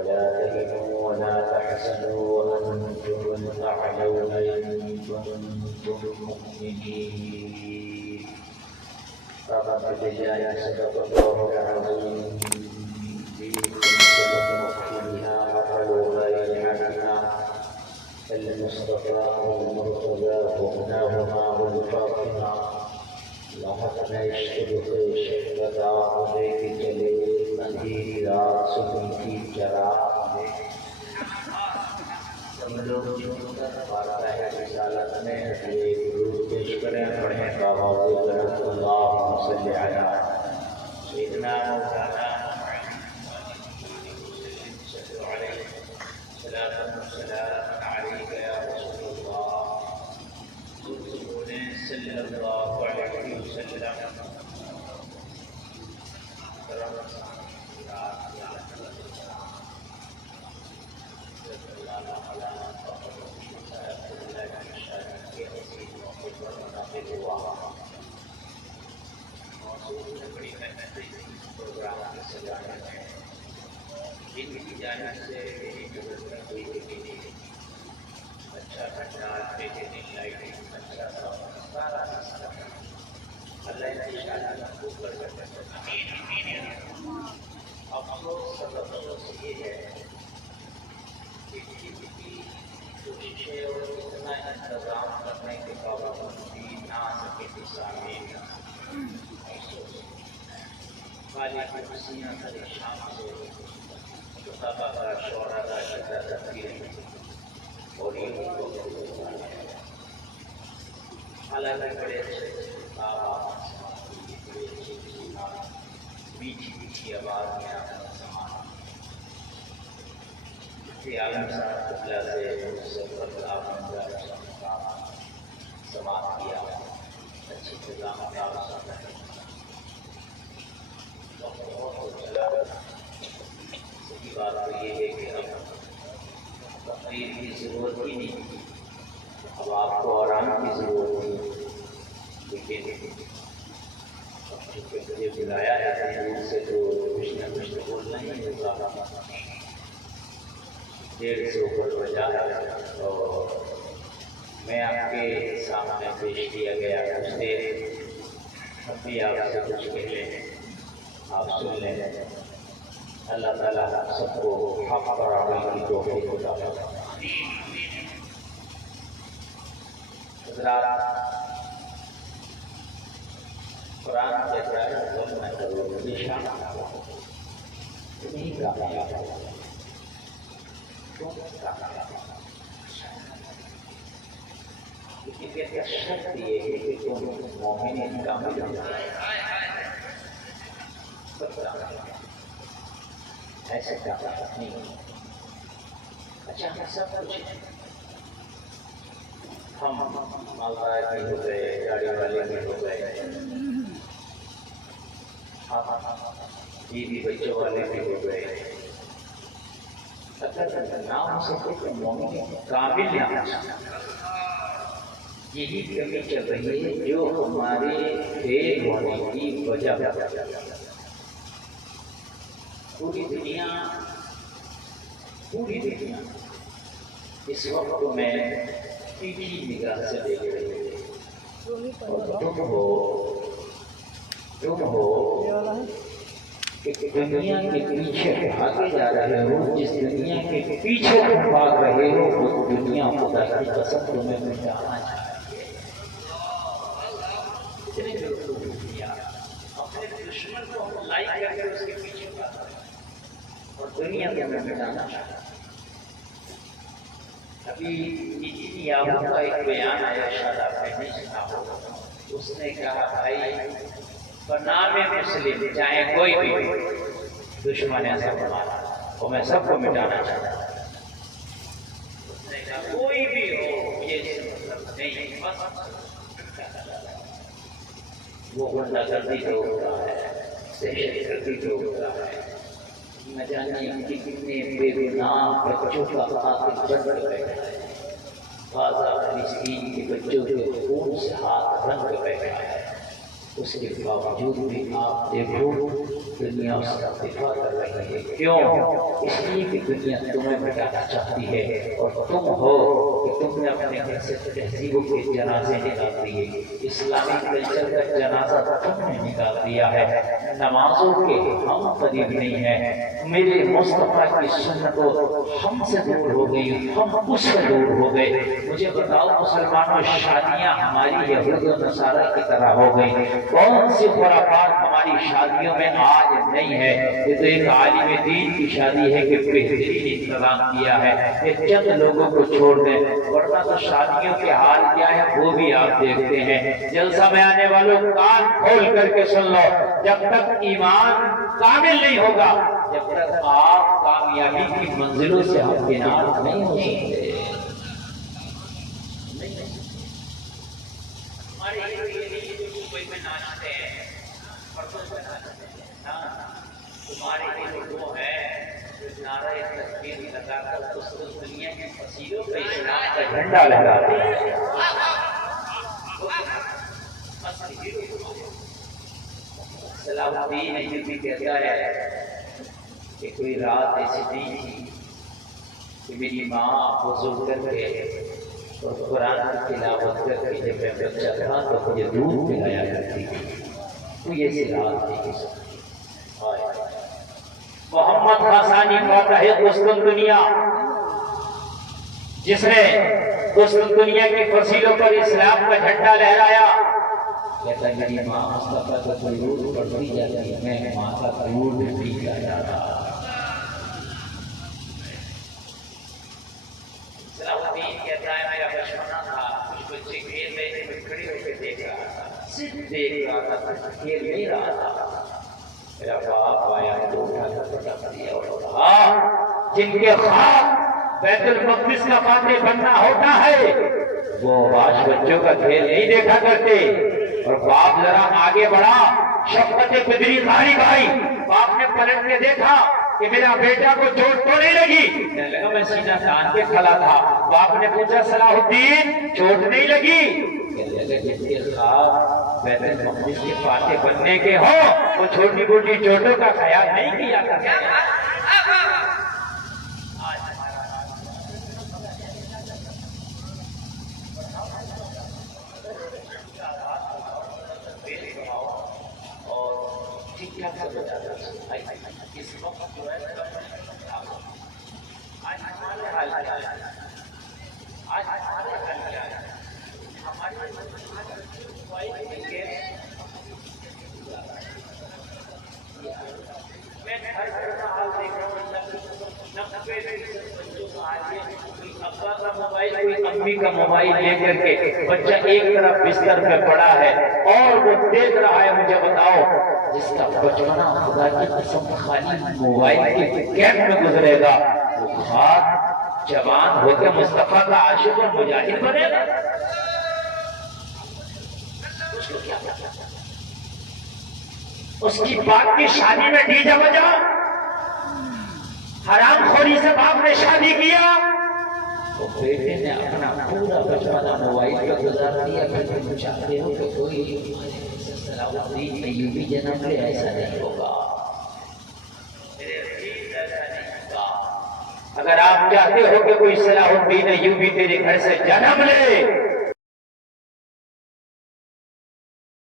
ولا تهنوا ولا تحزنوا وأنتم الأعلون إن كنتم مؤمنين. رغم بجاه صدق الله العظيم فيكم صدق مكتوبها أقل غيرنا المصطفى المرتضى هداهما والفاطمة لحقنا اشتبه شهبتا عليك جليل مدين رات سبھی کی چراغ میں ہم لوگ چھوڑ کر پارہ رسالت میں یہ درود پیش کریں پڑھیں باواز کرم اللہم صلی علی سیدنا مولانا صلاة والسلام عليك يا رسول الله صلى الله عليه وسلم. میٹھی میٹھی آواز میں آپ کا سامان عالم صاحب قبلہ سے آپ نے سماعت کیا اچھی نظام میں آپ ساتھ ہے بہت چلا. صحیح بات تو یہ ہے کہ اب تقریر کی ضرورت ہی نہیں، اب آپ کو آرام کی ضرورت ہے. لیکن مجھے بلایا ہے دور سے تو کچھ نہ کچھ تو بولنا ہی ہوگا. 150 سے اوپر بجا ہے اور میں آپ کے سامنے پیش کیا گیا کچھ دیر اب بھی آپ سے کچھ کہہ لیں، آپ سن لیں. اللہ تعالیٰ سب کو حق پر عمل کی توفیق عطا فرمائے. حضرات، قرآن کہتا ہے ظلم کرو نشان نہیں کامیاب ہو. لیکن کہتا شرط یہ ہے کہ تم مومن کامل ہو ایسے کام نہیں. اچھا ہم سب کچھ ہم مالدار بھی ہو گئے، گاڑی والے بھی ہو گئے، بیوی بچوں والے بھی ہو گئے. اگر نام ہو سکے تو مومن کامل نہ ہو سکے. یہی کمی چل رہی ہے جو ہمارے فیل ہونے کی وجہ ہے. پوری دنیا اس وقت میں ٹیڑھی نگاہ سے دیکھ رہی ہے. اور تم ہو کہ دنیا کے پیچھے بھاگے جا رہے ہو. جس دنیا کے پیچھے تم بھاگ رہے ہو اس دنیا خدا کی قسم تمہیں مٹانا چاہیے. اپنے دشمن کو ہم لائک کر کے اس کے پیچھے بھاگ رہے ہیں اور دنیا کو ہمیں مٹانا چاہیے. ابھی نیتنیاہو کا ایک بیان آیا، شاید آپ نے نہیں سنا ہوگا. اس نے کہا بھائی بنام مسلم چاہے کوئی بھی دشمن ایسا بنانا اور میں سب کو مٹانا چاہتا ہوں. اس نے کہا کوئی بھی ہو یہ مطلب نہیں، وہ غنڈہ گردی تو ہو رہا ہے، دہشت گردی تو ہو رہا ہے. نہ جانے کتنے بے گناہ بچوں کا قاتل بن گئے، غازہ فلسطین کے بچوں کے خون سے ہاتھ رنگ گئے. اس کے باوجود بھی آپ دیکھو دنیا اس کا دفاع کر رہی ہے. کیوں؟ اس لیے کہ دنیا تمہیں مٹانا چاہتی ہے اور تم ہو کہ تم نے اپنے گھر سے تہذیبوں کے جنازے نکال دیے. اسلامی کلچر کا جنازہ تم نے نکال دیا ہے. نمازوں کے ہم قریب نہیں ہیں. میرے مصطفیٰ کی سنتوں ہم سے دور ہو گئی, ہم اس سے دور ہو گئے. مجھے بتاؤ مسلمانوں, شادیاں ہماری یہود و نصارہ کی طرح ہو گئی. کون سی خرافات ہماری شادیوں میں آج نہیں ہے. یہ تو ایک عالم دین کی شادی ہے کہ بہترین انتظام کیا ہے. یہ چند لوگوں کو چھوڑ دیں, ورنہ تو شادیوں کے حال کیا ہے وہ بھی آپ دیکھتے ہیں. جلسہ میں آنے والوں کان کھول کر کے سن لو, جب تک ایمان کامل نہیں ہوگا, جب تک آپ کامیابی کی منزلوں سے ہمکنار نہیں ہو سکتے. تمہارے لیے وہ ہے جو نعرہ تکبیر لگا کر اس دنیا کی فصیلوں پہ اسلام کا جھنڈا لہراتے ہیں. صلاح الدین ایوبی کہتا ہے کہ کوئی رات ایسی نہیں تھی کہ میری ماں وضو کر کے اور قرآن کی تلاوت کر کے جب میں بچہ تھا تو مجھے دودھ پلایا کرتی تھی. کوئی ایسی رات نہیں. محمد خاصانی فاتح قسطنطنیہ, جس نے قسطنطنیہ کی فصیلوں پر اسلام کا جھنڈا لہرایا, کہتا ہے میری ماں مصطفیٰ کا درود پڑھتی جاتی, میں ماں کا درود بھی جاتا تھا. صلاح الدین کہتا ہے میرا بچپنا تھا, کچھ بچے کھیل رہے تھے, میں کھڑے ہو کے دیکھ رہا تھا, صرف دیکھ رہا تھا, کھیل نہیں رہا تھا. میرا باپ آیا تو اٹھا کر پٹک دیا اور کہا جن کے خواب بیت المقدس کا فاتح بننا ہوتا ہے وہ آج بچوں کا کھیل نہیں دیکھا کرتے. اور باپ ذرا آگے بڑھا, شفقت بدری غالب آئی, باپ نے پلٹ کے دیکھا کہ میرا بیٹا کو چوٹ تو نہیں لگی. میں سینہ تان کے کھڑا تھا. باپ نے پوچھا صلاح الدین چوٹ نہیں لگی؟ جن کے خواب بیت المقدس کے فاتح بننے کے ہو وہ چھوٹی موٹی چوٹوں کا خیال نہیں کیا کرتے. اس وقت جو ہے آج ہمارے حال کیا ہے, آج ہمارے حال کیا ہے, ہماری میں ہر گھر کا حال دیکھ رہا ہوں. 90% بچوں کو آج کوئی ابا کا موبائل, کوئی امی کا موبائل لے کر کے بچہ ایک طرف بستر پہ پڑا ہے اور وہ دیکھ رہا ہے. مجھے بتاؤ جس کا بچپنا خدا کی قسم خالی موبائل کے کیمپ میں گزرے گا, وہ خاک جوان ہو کے مصطفیٰ کا عاشق اور مجاہد بنے گا. اس کی باپ کی شادی میں ڈی جے بجا, حرام خوری سے باپ نے شادی کیا, تو بیٹے نے اپنا پورا بچپنا موبائل پہ گزار دیا. پھر تم چاہتے ہو کہ کوئی صلاح الدین ایوبی جنم لے, ایسا نہیں ہوگا. اگر آپ چاہتے ہو کہ کوئی صلاح الدین ایوبی تیرے گھر سے جنم لے